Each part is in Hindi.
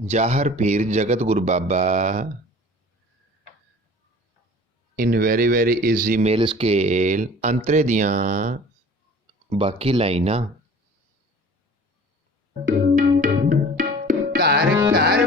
जाहर Pir Jagat Guru Baba in very easy male scale अंतरे दियां बाकी लाइना कर कर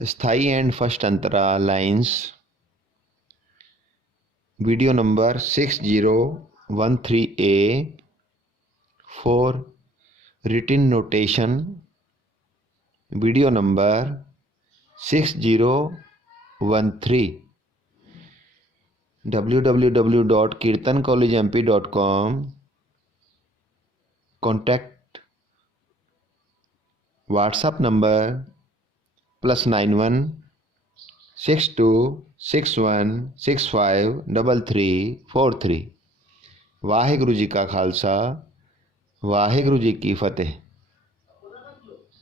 स्थाई एंड फर्स्ट अंतरा lines video number 6013A for written notation video number 6013 www.kirtancollegemp.com contact WhatsApp number +91 62 61 65 3343। Waheguru ji का खालसा वाहिगुरु जी की फतेह।